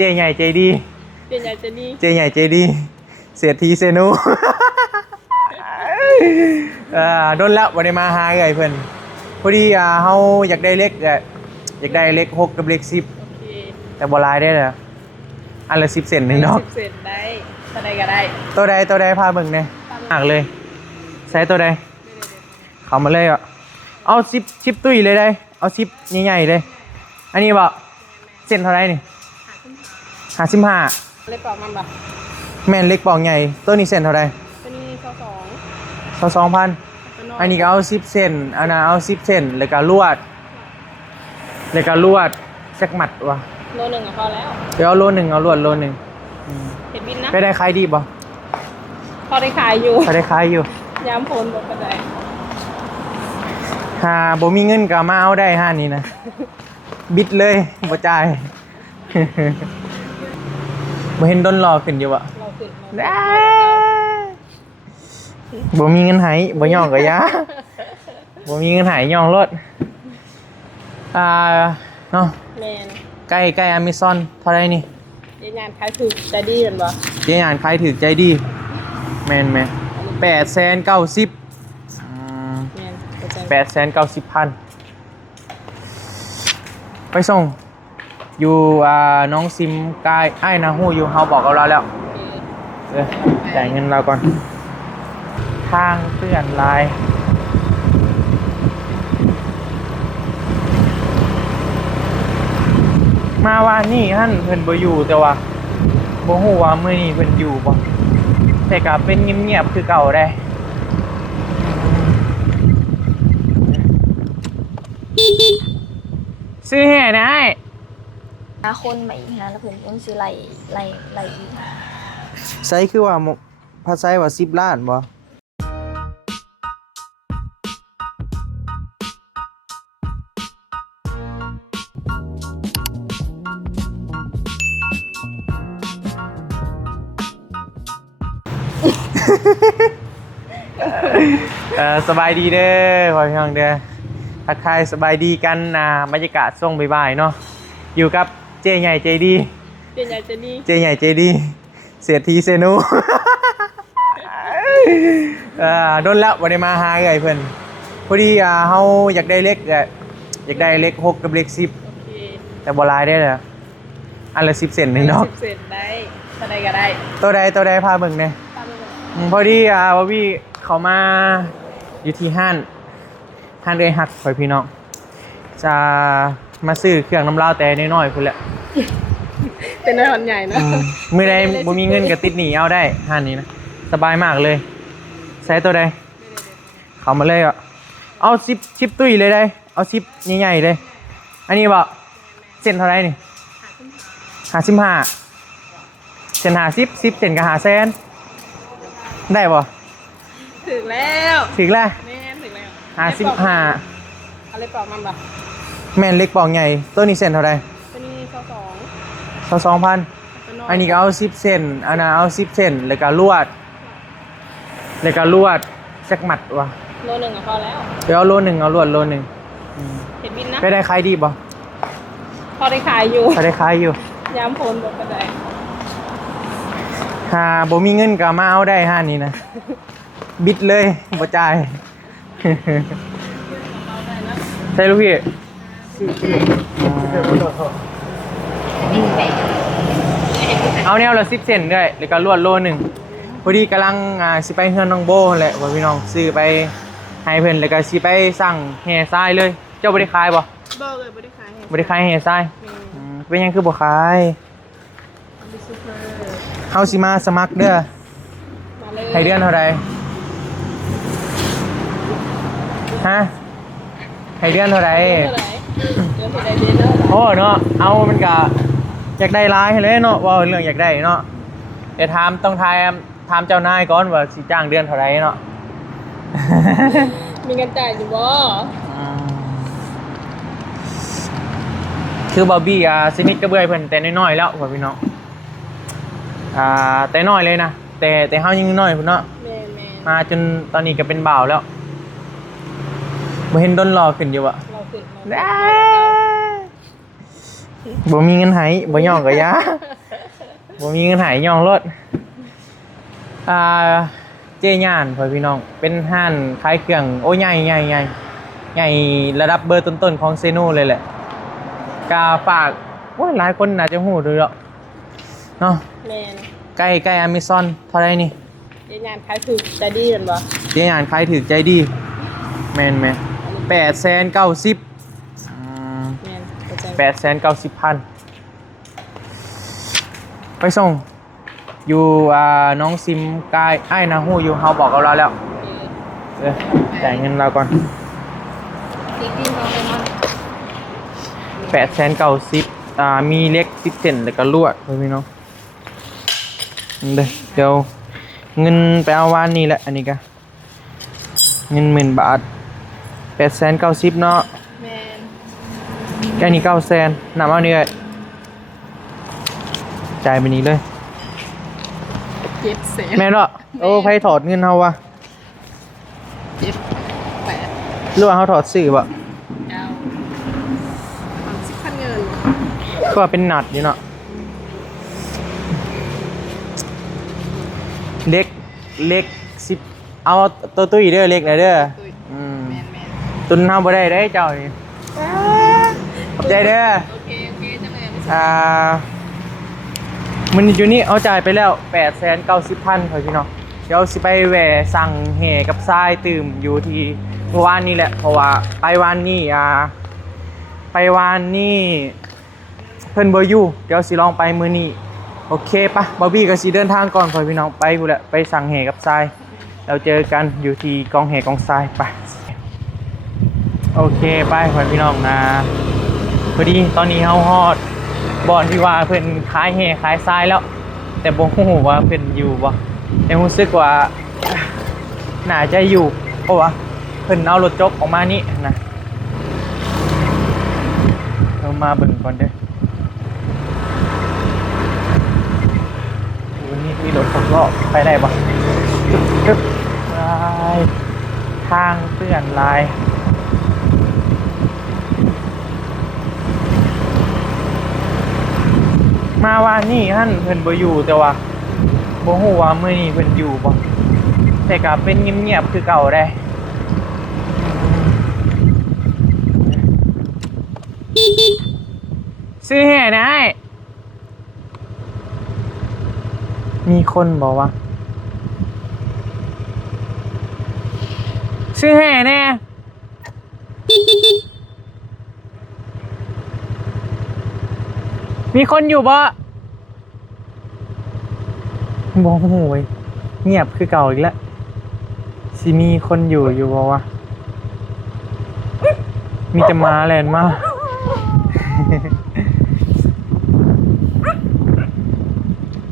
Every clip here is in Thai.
เจใหญ่ใจดีเจใหญ่ใจดีเจใหญ่ใจดีเสียทีเซนูโดนแล้ววันนี้มาหาไงเพื่อนพอดีเฮาอยากได้เล็กอยากได้เล็ก6กับเล็ก10โอเคแต่บ่หลายได้เลยอันละ10 เซนนี่เนาะ10 เซนได้เท่าใดก็ได้ตัวใดพาเบิ่งเนี่ยหากเลยใส่ตัวใดเข้ามาเลยเอา10ตุ้ยเลยได้เอา10ใหญ่ๆเลยอันนี้บ่เส้นเท่าไรนี่55เล็กปอกมันบ่แม่นเล็กปองใหญ่ตัวนี้เส้นเท่าไรตัวนี้22,000อันนี้ก็เอา10 เซนอันนั้นเอา10 เซนแล้วก็ลวดสักหมัดวะโลนึงก็พอแล้วเดี๋ยวเอาโลนึงเอาลวดโลนึงเห็ดบินนะไปได้ขายดีบ่พอได้ขายอยู่ย้ำพลบ่ก็ได้บ่มีเงินก็มาเอาได้นี่นะบิดเลยบ่จ่ายบ่เห็นดนรอขึ้นอยู่บ่บ่มีเงินให้บ่ย่องก็ยาบ่มีเงินให้ย่องรถเนาะแม่นใกล้อเมซอนเท่าไรนี่เจ๊งานขายถูกใจดีกันบ่เจ๊งานขายถูกใจดีแม่น890,000890,000ไปส่งอยู่น้องซิมกายไอ้นะฮู้อยู่เฮาบอกกับเราแล้วจ่ายเงินเราก่อนทางเตือนลายมาว่านี่ท่านเพิ่นบ่อยู่แต่ว่าบ่ฮู้ว่ามื้อนี้เพิ่นอยู่บ่แต่ก็เป็นเงียบๆคือเก่าได้ซื้อแห่ได้คนมาอีกฮะแล้วเพิ่นยังสิไล่อีกไซคือว่าภาษาว่า10 ล้านบ่สบายดีเด้อพ่อพี่น้องเด้อทักทายสบายดีกันบรรยากาศช่วงบ่ายๆเนาะอยู่กับเจใหญ่ใจดีเจใหญ่ใจดีเสียทีเซนูโดนแล้ววันนี้มาหาไงเพื่อนพอดีเฮาอยากได้เล็กอยากได้เล็ก6กับเล็ก10โอเคแต่บ่หลายได้เลยอันละ10 เซนนี่เนาะ10 เซนได้เท่าใดก็ได้ตัวใดพาเบิ่งเนี่ยพอดีว่าพี่เขามาอยู่ที่ห้านเอ้ยหักพ่อพี่น้องจะมาซื้อเครื่องน้ำเหล้าแต่น้อยๆพุ่นแหละเป็นน้อยใหญ่นะมื้อใดบ่มีเงินก็ติดหนี้เอาได้ห้านนี้นะสบายมากเลยใช้ตัวใดเข้ามาเลยเอา10ตุ้ยเลยได้เอา10ใหญ่ๆเลยอันนี้บ่เส้นเท่าไหร่นี่55เส้น50 10เส้นก็500,000ได้บ่ถึงแล้ว แม่นถึงแล้ว55อะไรปอกมันบ่แม่นเล็กปองใหญ่ตัวนี้เส้นเท่าไหร่ตัวนี้22,000อันนี้ก็เอา10 เซนอันนั้นเอา10 เซนแล้วก็ลวดสักหมัดวะโลนึงก็พอแล้วเดี๋ยวเอาโลนึงเอาลวดโลนึงเห็ดบินนะไปได้ขายดีบ่พอได้ขายอยู่ย้ำพลบ่ก็ได้บ่มีเงินก็มาเอาได้นี่นะบิดเลยบ่จ่ายใช่ลูกพี่เอาแนวละ10 เซนด้วยแล้วก็ลวดโลนึงพอดีกำลังสิไปเฮือนน้องโบแหละว่าพี่น้องซื้อไปให้เพิ่นแล้วก็สิไปสั่งแห่ทรายเลยเจ้าบ่ได้ขายบ่เลยบ่ได้ขายแห่ทรายเป็นยังคือบ่ขายเฮาสิมาสมัครเด้อให้เดือนเท่าใดให้เดือนเท่าใดโอ้เนาะเอามันก็อยากได้หลายเลยเนาะว่าเรื่องอยากได้เนาะเดี๋ยวต้องถามเจ้านายก่อนว่าสิจ้างเดือนเท่าใดเนาะมีเงินจ่ายอยู่บ่คือบอบบี้สนิทกับเบื่อเพิ่นแต่น้อยๆแล้วพี่น้องแต่น้อยเลยนะแต่เฮายังน้อยพุ่นเนาะมาจนตอนนี้ก็เป็นบ่าวแล้วบ่เห็นดนรอขึ้นอยู่บ่ บ่มีเงินให้บ่ย่องก็ยาบ่มีเงินให้ย่องรถเจ๊ย่านพ่อพี่น้องเป็นห้านขายเครื่องโอ้ใหญ่ใหญ่ระดับเบอร์ต้นๆของเซโนเลยแหละกาฝากว่าหลายคนน่าจะฮู้ดูแล้วเนาะ แมน ใกล้อเมซอนเท่าไรนี่ เดี๋ยวงานขายถูกใจดีกันบ่ เจ๊ย่านขายถือใจดีแม่น890,000 แมนเข้าใจ 890,000ไปส่งอยู่น้องซิมกายไอ้นะฮู้อยู่เฮาบอกกับเราแล้วจ่ายเงินเราก่อน ดีดีน้องเลมอน 890,000มีเล็ก10เซนแล้วก็ลวดพี่น้องเดี๋ยวเงินไปเอาวานนี่แหละอันนี้ก็เงิน10,000 บาท890,000เนาะ แมน แค่นี้900,000นำเอานี่เลยจ่ายไปนี้เลย เจ็ดเศษ แม่นเนาะโอ้ไผถอดเงินเฮาวะ เจ็ดแปด หรือว่าเฮาถอดซื้อบ่ เก้า30,000เงิน ก็ว่าเป็นหนัดอยู่เนาะเล็ก10เอาตัวตุ้ยเด้อเล็กหน่อยเด้ออืม แมน ตุนเฮาบ่ได้เด้เจ้านี่ขอบใจเด้อ โอเคจังเลย มันอยู่นี่เอาจ่ายไปแล้ว890,000พี่น้องเดี๋ยวสิไปแหวสั่งแห่กับทรายตื่มอยู่ที่เมื่อวานนี้แหละเพราะว่าไปวานนี่เพิ่นบ่อยู่เดี๋ยวสิลองไปมื้อนี้โอเคปะบอบบี้ก็สิเดินทางก่อนพี่น้องไปพู้นแหละไปสั่งแห่กับทรายเราเจอกันอยู่ที่กองแห่กองทรายไปโอเคไปพี่น้องนะพอดีตอนนี้เฮาฮอดบ่อนที่ว่าเพิ่นขายแห่ขายทรายแล้ว แต่บ่ฮู้ว่าเพิ่นอยู่บ่แต่รู้สึกว่าน่าจะอยู่เพราะว่าเพิ่นเอารถจกออกมานี่นะเรามาเบิ่งก่อนเด้อวันนี้มีรถ6ล้อไปได้บ่ตึ๊บลายทางเปื้อนลายมาว่านี่ท่านเพิ่นบ่อยู่แต่ว่าบ่ฮู้ว่ามื้อนี้เพิ่นอยู่บ่แต่ก็เป็นเงียบๆคือเก่าได้ซื้อแห่นะไอ้มีคนบอกว่าซื้อแห่แน่มีคนอยู่บ่บ่โหยเงียบคือเก่าอีกแล้วสิมีคนอยู่บ่วะมีแต่ม้าแลนมา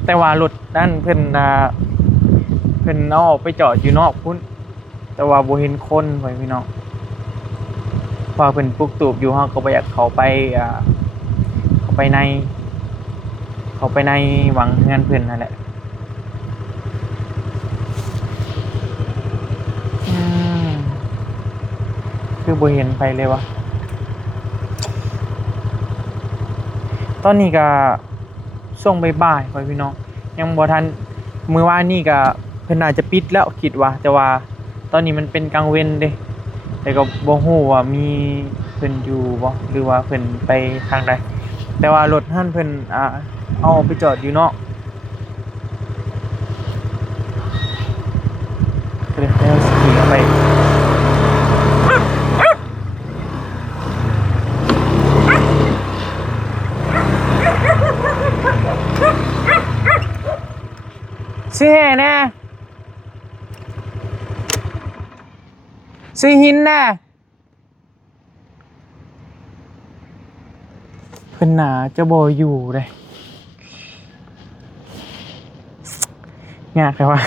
แต่ว่ารถด้านเพิ่นเอาออกไปจอดอยู่นอกพุ่นแต่ว่าบ่เห็นคนไว้พี่น้องพอเพิ่นปลุกตูบอยู่เฮาก็บ่อยากเข้าไปเข้าไปในหวังงานเพื่อนนั่นแหละคือบ่เห็นไปเลยวะตอนนี้ก็ส่งบ่ายๆไปพี่น้องยังบ่ทันมื้อวานนี้ก็เพิ่นอาจจะปิดแล้วคิดว่าแต่ว่าตอนนี้มันเป็นกลางเว้นเด้แต่ก็บ่ฮู้ว่ามีเพิ่นอยู่บ่หรือว่าเพิ่นไปทางใดแต่ว่ารถท่านเพิ่นเอาไปจอดอยู่นอกเดี๋ยวสิขี่ไปซื้อแห่แน่ซื้อหินแน่เพิ่นน่าจะบ่อยู่เลยยากแต่ว่า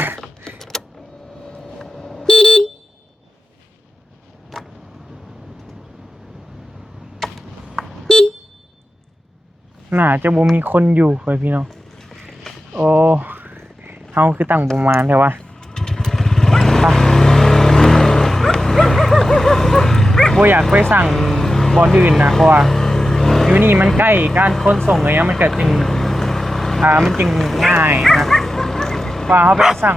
น่าจะบ่มีคนอยู่เลยพี่น้องโอ้เฮาคือตั้งประมาณแต่ว่าบ่อยากไปสั่งบอลอื่นนะเพราะว่า อยู่นี่มันใกล้การขนส่งอะไรเงี้ยมันเกิดจริงมันจริงง่ายนะว่าเขาไปสั่ง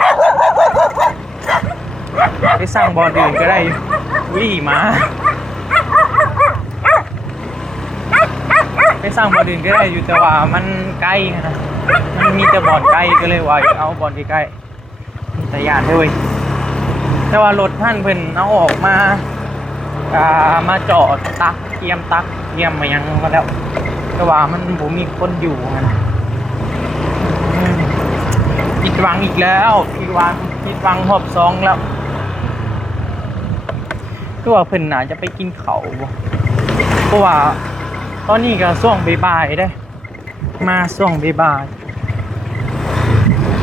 บอลอื่นก็ได้วิ่งมาไปสั่งบอลอื่นก็ได้อยู่แต่ว่ามันใกล้นะมันมีแต่บอลใกล้ก็เลยว่าอยากเอาบอลที่ใกล้แต่ยานด้วยแต่ว่ารถท่านเพิ่นเอาออกมาจอดตักเตรียมมายังมาแล้วแต่ว่ามันบ่มีคนอยู่นะผิดหวังอีกแล้วผิดหวังรอบสองแล้วคือว่าเพิ่นน่าจะไปกินข้าวบ่เพราะว่าตอนนี้ก็ช่วงบ่ายๆเด้มาช่วงบ่าย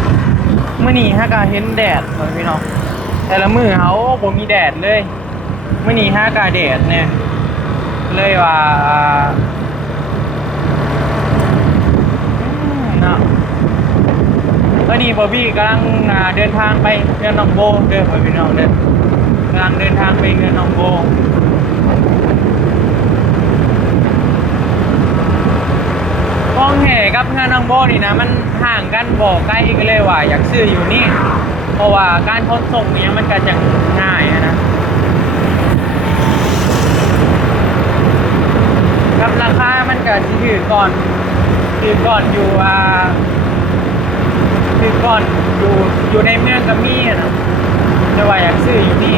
ๆมื้อนี้ฮะก็เห็นแดดพี่น้องแต่ละมื้อเฮาบ่มีแดดเลยมื้อนี้ฮะก็แดดเนี่ยเลยว่าเนาะตอนนี้บอบบี้กำลังเดินทางไปเมืองหนองโบเด้อพี่น้องเด้อกำลังเดินทางไปเมืองหนองโบกองแห่กับเมืองหนองโบนี่นะมันห่างกันบ่ใกล้กันเลยว่าอยากซื้ออยู่นี่เพราะว่าการขนส่งเนี่ยมันก็จะง่ายนะกับราคามันก็ถือก่อนอยู่อยู่ในเมืองก็มีนะแต่ว่าอยากซื้ออยู่นี่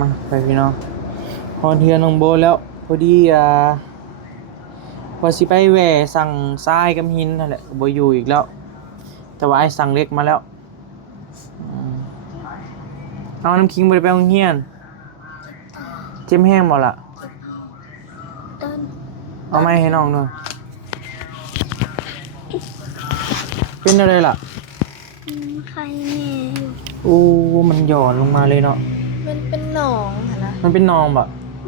มาไปพี่น้องพอเทือนน้องโบแล้วพอดีพอสิไปแหว่สั่งทรายกับหินนั่นแหละบ่อยู่อีกแล้วแต่ว่าไอ้สั่งเล็กมาแล้วเอาน้ำคิงบ่ได้ไปโรงเรียนเจ็บแห้งบ่ล่ะเอาไม้ให้น้องหน่อยเป็นอะไรล่ะใครแม่อยู่ โอ้มันหย่อนลงมาเลยเนาะมันเป็นหนองนะ มันเป็นนองบ่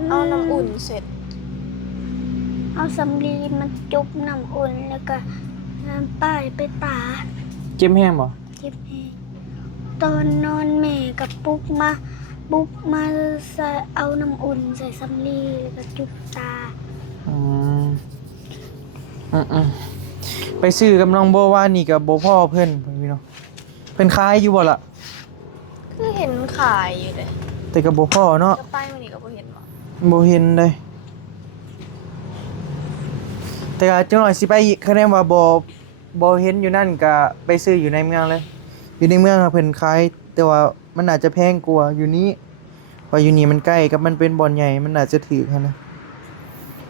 เอาน้ำอุ่นเสร็จเอาสำลีมาจุบน้ำอุ่นแล้วก็น้ำป้ายไปตาเจ็บแห้งบ่เจ็บแห้งตอนนอนแม่กับปุ๊กมาใส่เอาน้ำอุ่นใส่สำลีแล้วก็จุบตาไปซื้อกับน้องโบว่านี่กับโบพ่อเพื่อนพี่น้องเป็นคล้ายอยู่บ่ล่ะคือเห็นขายอยู่เลยแต่กับโบพ่อเนาะจะไปวันนี้ก็บ่เห็นหรอโบเห็นเลยแต่ก็จังหน่อยสิไปอีกคะแนนว่าโบเห็นอยู่นั่นก็ไปซื้ออยู่ในเมืองเลยอยู่ในเมืองเพิ่นคล้ายแต่ว่ามันอาจจะแพงกว่าอยู่นี้เพราะอยู่นี่มันใกล้กับมันเป็นบ่อนใหญ่มันอาจจะถือนะ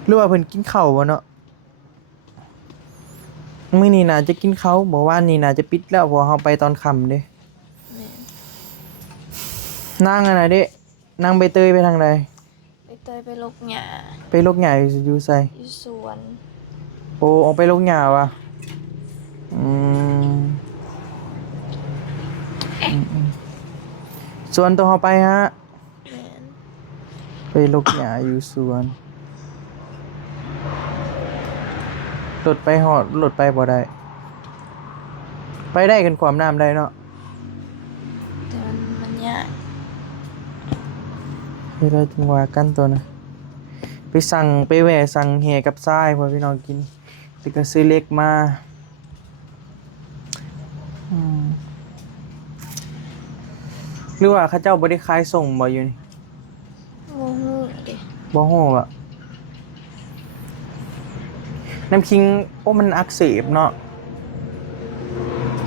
หรือว่าเพิ่นกินข้าวบ่เนาะมื้อนี้น่าจะกินข้าวบ่ว่านี่น่าจะปิดแล้วเพราะเฮาไปตอนค่ำเด้นั่งอันไหนเด้นั่งใบเตยไปทางใดใบเตยไปลกหญ้าอยู่ไสอยู่สวนโอ้ออกไปลกหญ้าวะสวนตัวเฮาไปฮะไปลกหญ้าอยู่สวนรถไปหอดรถไปบ่ได้ไปได้กันความน้ำได้เนาะแต่มันยากไปได้จังหวะกันตัวนะไปสั่งไปแหวสั่งแห่กับทรายพอพี่น้องกินแล้วก็ซื้อเล็กมาหรือว่าเขาเจ้าบ่ได้ขายส่งบ่อยู่นี่บ่ฮู้ดิบ่ฮู้อ่ะน้ำคิงโอ้มันอักเสบเนาะ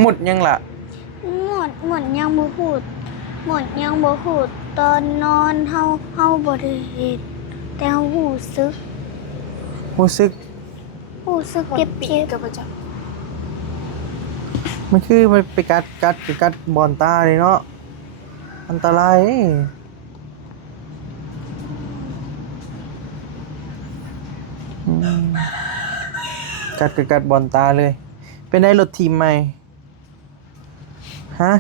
หมดยังล่ะหมดยังบ่พูดตอนนอนเฮาบ่ได้เฮ็ดแต่เฮารู้สึกเก็บกับประจมันคือมันไปกัดบอนตาเลยเนาะอันตรายกัดบอนตาเลยเป็นได้รถทีมใหม่ฮะ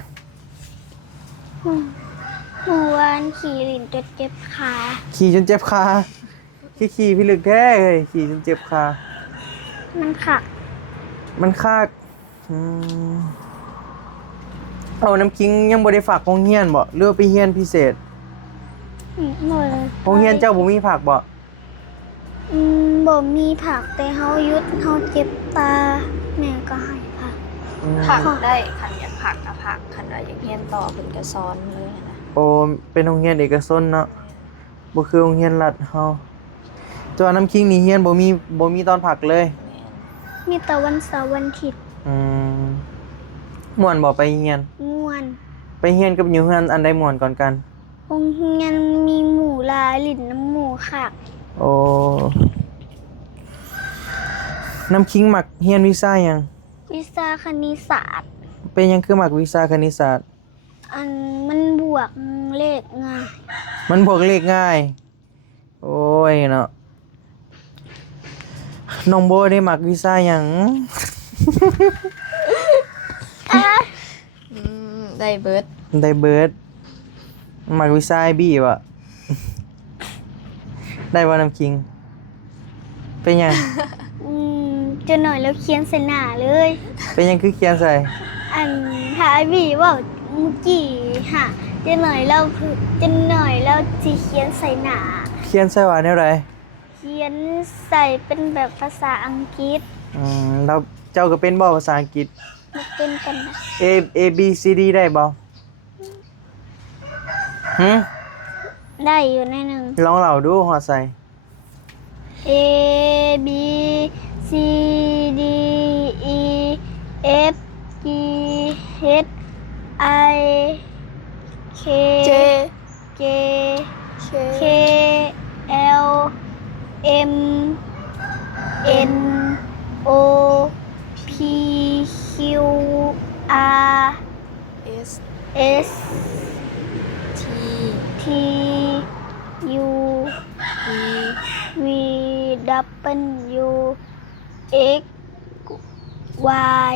เมื่อวานขี่ลิ้นจนเจ็บขา ขี่จนเจ็บขาขี่พี่ลึกแท้เลยขี่จนเจ็บขา มันขัก มันคากเอาน้ำคิงยังบ่ได้ฝากโรงเรียนบ่หรือว่าไปเรียนพิเศษ หมด โรงเรียนเจ้าบ่มีผักบ่ บ่มีผักแต่เฮายุดเฮาเจ็บตา แม่ก็ให้ผัก ผักได้คันอยากผักกับผักคันว่าอยากเรียนต่อเพิ่นก็สอนเลยนะ โอ้เป็นโรงเรียนเอกชนเนาะบ่คือโรงเรียนรัฐเฮาแตัวาน้ำคิงนี่เรียนบ่มีตอนผักเลย มีแต่วันเสาร์วันอาทิตย์ ม่วนบ่ไปเรียน ม่วน ไปเรียนกับอยู่เฮือนอันใดม่วนก่อนกัน โรงเรียนมีหมู่หลายลิ้นน้ำหมู่คัก โอ้น้ำคิงมักเรียนวิชาหยัง วิชาคณิตศาสตร์ เป็นหยังคือมักวิชาคณิตศาสตร์ มันบวกเลขง่าย มันบวกเลขง่าย โอ้ยเนาะน้องโบได้มักวิชาหยัง ได้เบิด ได้เบิร์ดมักวิชาบี้วะ ได้ว่าน้ำคิง เป็นหยัง จนหน่อยแล้วเขียนใส่หน้าเลย เป็นหยังคือเขียนใส่ ถ้าไอ้บีว่าเมื่อกี้ฮะจนหน่อยแล้วคือจนหน่อยแล้วสิเขียนใส่หน้า เขียนใส่ว่าแนวใด เขียนใส่เป็นแบบภาษาอังกฤษ แล้วเจ้าก็เป็นบ่ภาษาอังกฤษ มันเป็นกันนะ A B C D ได้บ่หึ ได้อยู่ในหนึ่ง ลองเล่าดูฮอดใส่ A B C D E F G H I K J K L M N O P Q R S S T T U V W X Y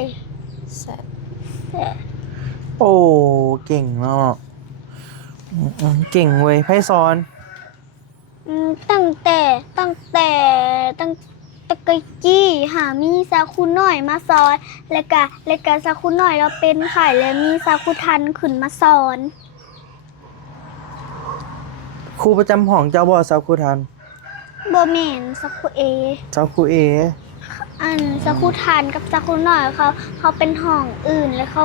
Z โอ้เก่งเนาะเก่งเว้ยไพ่สอน ตั้งแต่ตะกี้หามีซาคุน้อยมาสอนแล้วก็ซาคุน้อยเราเป็นไข่แล้วมีซาคุทันขึ้นมาสอน ครูประจำห้องเจ้าบ่สาวครูทัน บ่แม่นซาคุเอ สาวครูเอ ซาคุทันกับซาคุน้อยเขาเป็นห้องอื่นแล้วเขา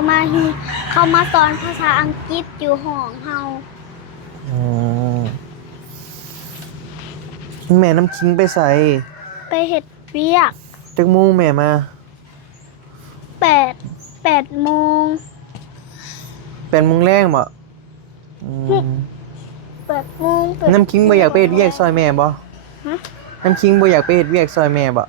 มาสอนภาษาอังกฤษอยู่ห้องเฮา แม่น้ำคิงไปใส่ ไปเฮ็ดเวียก จักโมงแม่มา 8 โมง 8 โมงแรงบ่ 8 โมง น้ำคิงบ่อยากไปเฮ็ดเวียกซอยแม่บ่ ฮะ น้ำคิงบ่อยากไปเฮ็ดเวียกซอยแม่บ่ อ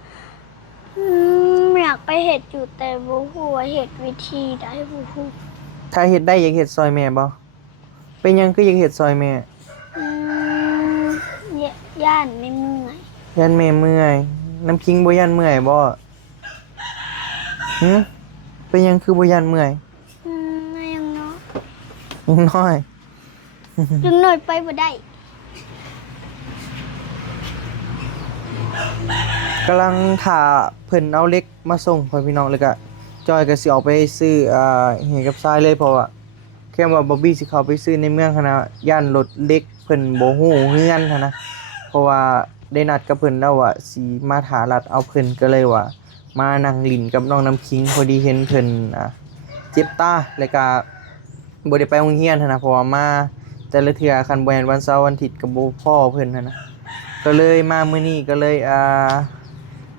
ยากไปเฮ็ดอยู่แต่บ่ฮู้ว่าเฮ็ดวิธีใดบ่ฮู้ ถ้าเฮ็ดได้อยากเฮ็ดซอยแม่บ่เป็นหยังคืออยากเฮ็ดซอยแม่ ย่านไม่เมื่อย ยันแม่เมื่อยน้ำคิงบ่ยันเมื่อยบ่เป็นหยังคือบ่ยันเมื่อย ยังเนาะ ยังน้อย ถึงหน่อยไปบ่ได้ กำลังถ่าเพิ่นเอาเหล็กมาส่งพ่อพี่น้องเลยก็จอยก็สิออกไปซื้อเห็นกับทรายเลยเพราะว่าแค่ว่าบอบบี้สิเข้าไปซื้อในเมืองหั้นนะย่านรถเล็กเพิ่นบ่ฮู้เฮือนหั้นนะเพราะว่าได้นัดกับเพิ่นแล้วว่าสิมาถาลัดเอาเพิ่นก็เลยว่ามานั่งลิ้นกับน้องน้ำคิงพอดีเห็นเพิ่นเจ็บตาแล้วก็บ่ได้ไปโรงเรียนหั้นนะเพราะว่ามาแต่ละเทื่อคันบ่แม่นวันเสาร์วันอาทิตย์ก็บ่พ้อเพิ่นหั้นนะก็เลยมามื้อนี้ก็เลย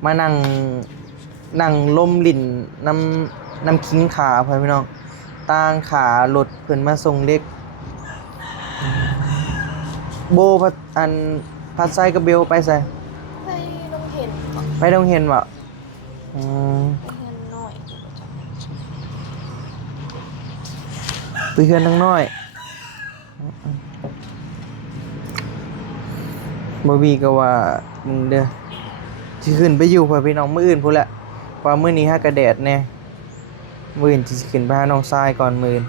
มานั่งล้มลิ่นน้ำคิงขาพ่อพี่น้องต่างขารถเพิ่นมาส่งเด็กโบพัดไซกับเบลไปใส่ ไปโรงเรียน ไปโรงเรียนบ่ เรียนน้อย ไปเฮือนทั้งน้อยบ่มีก็ว่ามึงเด้อสิขึ้นไปอยู่พ่อพี่น้องมื้ออื่นพุ่นแหละเพราะมื้อนี้ฮะกระแดดแน่มื้ออื่นสิขึ้นไปหาน้องทรายก่อนมื้ออื่น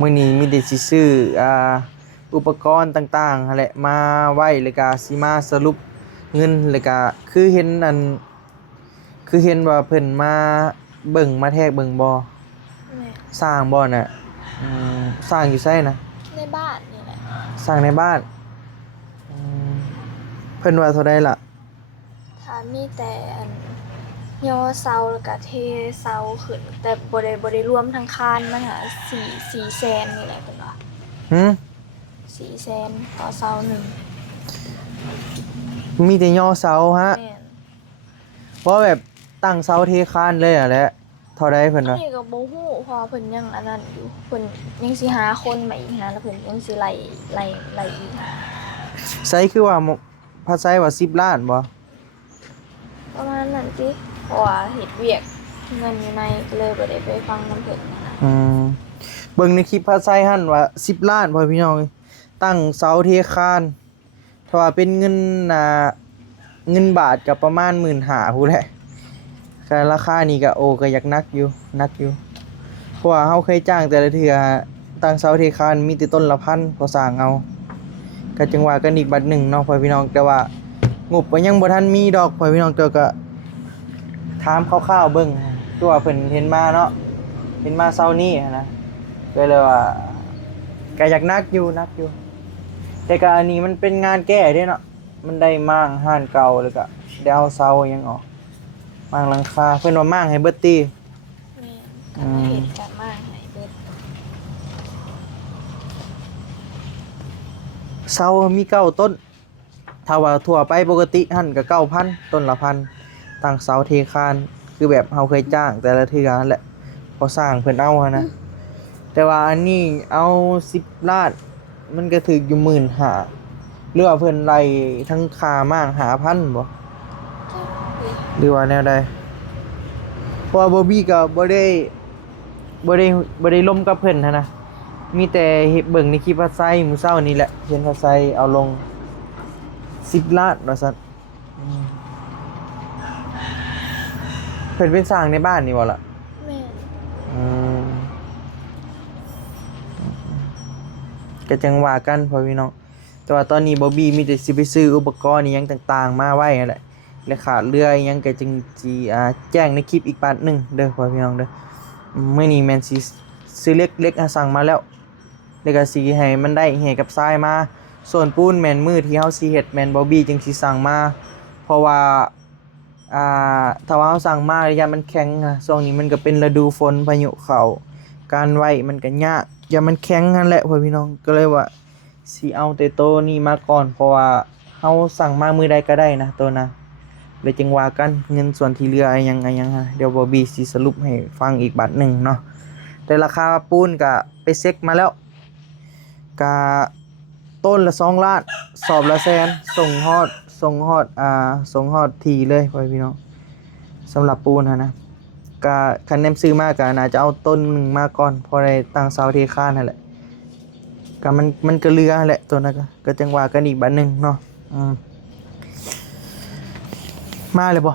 มื้อนี้มีแต่สิซื้ออุปกรณ์ต่างๆหั่นแหละมาไว้แล้วก็สิมาสรุปเงินแล้วก็คือเห็นคือเห็นว่าเพิ่นมาเบิ่งมาแทกเบิ่งบ่ แม่ สร้างบ่น่ะสร้างอยู่ไสนะ ในบ้านนี่แหละ สร้างในบ้านเพิ่นว่าเท่าใดล่ะ ถ้ามีแต่อันย่อเสาแล้วก็เทเสาขึ้นแต่บ่ได้รวมทั้งคานมันหา4แสนนี่แหละเพิ่นว่า หึ 4แสนต่อเสาหนึ่ง มีแต่ย่อเสาฮะ แม่น เพราะแบบตั้งเสาเทคานเลยอ่ะแหละเท่าใดเพิ่นว่า นี่ก็บ่ฮู้เพอเพิ่นยังอันนั้นอยู่เพิ่นยังสิหาคนมาอีกนะแล้วเพิ่นยังสิไล่อีก ไสคือว่าภาษาว่า10ล้านบ่ ประมาณนั้นติเพราะว่าเฮ็ดเวียกเงินอยู่ในก็เลยบ่ได้ไปฟังนำเพิ่นนะ เบิ่งในคลิปภาษาหั่นว่า10ล้านพ่อพี่น้องตั้งเสาเทคานถ้าว่าเป็นเงินเงินบาทก็ประมาณ 15,000พู้นแหละก็ราคานี่ก็โอ้ก็อยากนักอยู่เพราะว่าเฮาเคยจ้างแต่ละเทื่อตั้งเสาเทคานมีแต่ต้นละพันพอสร้างเอาก็จังว่ากันอีกบัดหนึ่งเนาะพ่อพี่น้องแต่ว่างบก็ยังบ่ทันมีดอกพ่อพี่น้องแต่ก็ถามคร่าวๆเบิ่งตัวาเพิ่นเห็นมาเนาะเห็นมาเช้านี้นะก็เลยว่าก็อยากนักอยู่แต่ก็อันนี้มันเป็นงานแก้เด้เนาะมันได้ม่างห้านเก่าแล้วก็ได้เอาเสายังออกม่างหลังคาเพิ่นว่าม่างให้เบิดติ แม่ก็มาเฮ็ดกันมาให้เบิด เสามี9ต้นถ้าว่าทั่วไปปกติหั่นก็ 9,000 ต้นละพันตั้งเสาเทคานคือแบบเฮาเคยจ้างแต่ละเทื่อนั่นแหละพอสร้างเพิ่นเอาหันนะแต่ว่าอันนี้เอา10ล้านมันก็ถึกอยู่15,000หรือว่าเพิ่นไล่ทั้งค่าม่าง 5,000 บ่หรือว่าแนวใดเพราะว่าบ่บี้ก็บ่ได้ล้มกับเพิ่นหันนะมีแต่เฮ็ดเบิ่งในคลิปภาษามื้อเช้านี่แหละเห็นภาษาเอาลง10ล้านว่าซั่นเพิ่นเป็นสร้างในบ้านนี่บ่ล่ะ แม่น ก็จังว่ากันพ่อพี่น้องแต่ว่าตอนนี้บอบบี้มีแต่สิไปซื้ออุปกรณ์อิหยังต่างๆมาไว้นั่นแหละและขาดเรืออิหยังก็จึงสิแจ้งในคลิปอีกปาดหนึงเด้อพ่อพี่น้องเด้อมื้อนี้แม่นสิซื้อเล็กสั่งมาแล้วแล้วก็สิให้มันได้แห่กับทรายมาส่วนปูนแม่นมื้อที่เฮาสิเฮ็ดแม่นบอบบี้จึงสิสั่งมาเพราะว่าถ้าว่าเฮาสั่งมาระยะมันแข็งนะช่วงนี้มันก็เป็นฤดูฝนพายุเข้าการไว้มันก็ยากอย่ามันแข็งนั่นแหละพ่อพี่น้องก็เลยว่าสิเอาแต่โตนี้มาก่อนเพราะว่าเฮาสั่งมามื้อใดก็ได้นะตัวนะเลยจึงว่ากันเงินส่วนที่เหลือยังฮะเดี๋ยวบอบบี้สิสรุปให้ฟังอีกบัดหนึงเนาะแต่ราคาปูนก็ไปเช็คมาแล้วก็ต้นละ2ล้านสอบละแสนส่งฮอดทีเลยพ่อพี่น้องสำหรับปูนนะก็คันแนมซื้อมาก็น่าจะเอาต้นหนึงมาก่อนพอได้ตั้งเสาเทคานนั่นแหละก็มันก็เรือแหละตัวนั้นก็จังว่ากันอีกบัดหนึงเนาะมาเลยบ่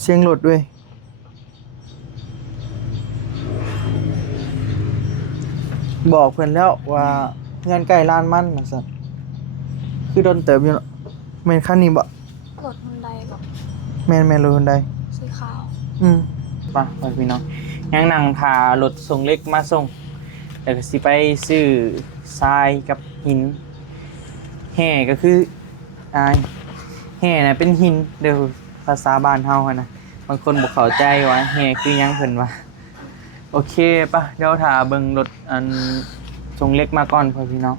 เสียงรถด้วยบอกเพิ่นแล้วว่าเงินใกล้ล้านมันว่าซั่นคือโดนเติบอยู่เนาะแม่นคันนี้บ่ รถฮอนไดกับ แม่นรถคนใด สีขาว ป่ะพี่น้องยังนั่งพารถส่งเล็กมาส่งแล้วก็สิไปซื้อทรายกับหินแห่ก็คือแห่น่ะเป็นหินเด้อภาษาบ้านเฮานะบางคนบ่เข้าใจว่าแห่คือหยังเพิ่นว่าโอเคป่ะเดี๋ยวถ้าเบิ่งรถอันส่งเล็กมาก่อนพ่อพี่น้อง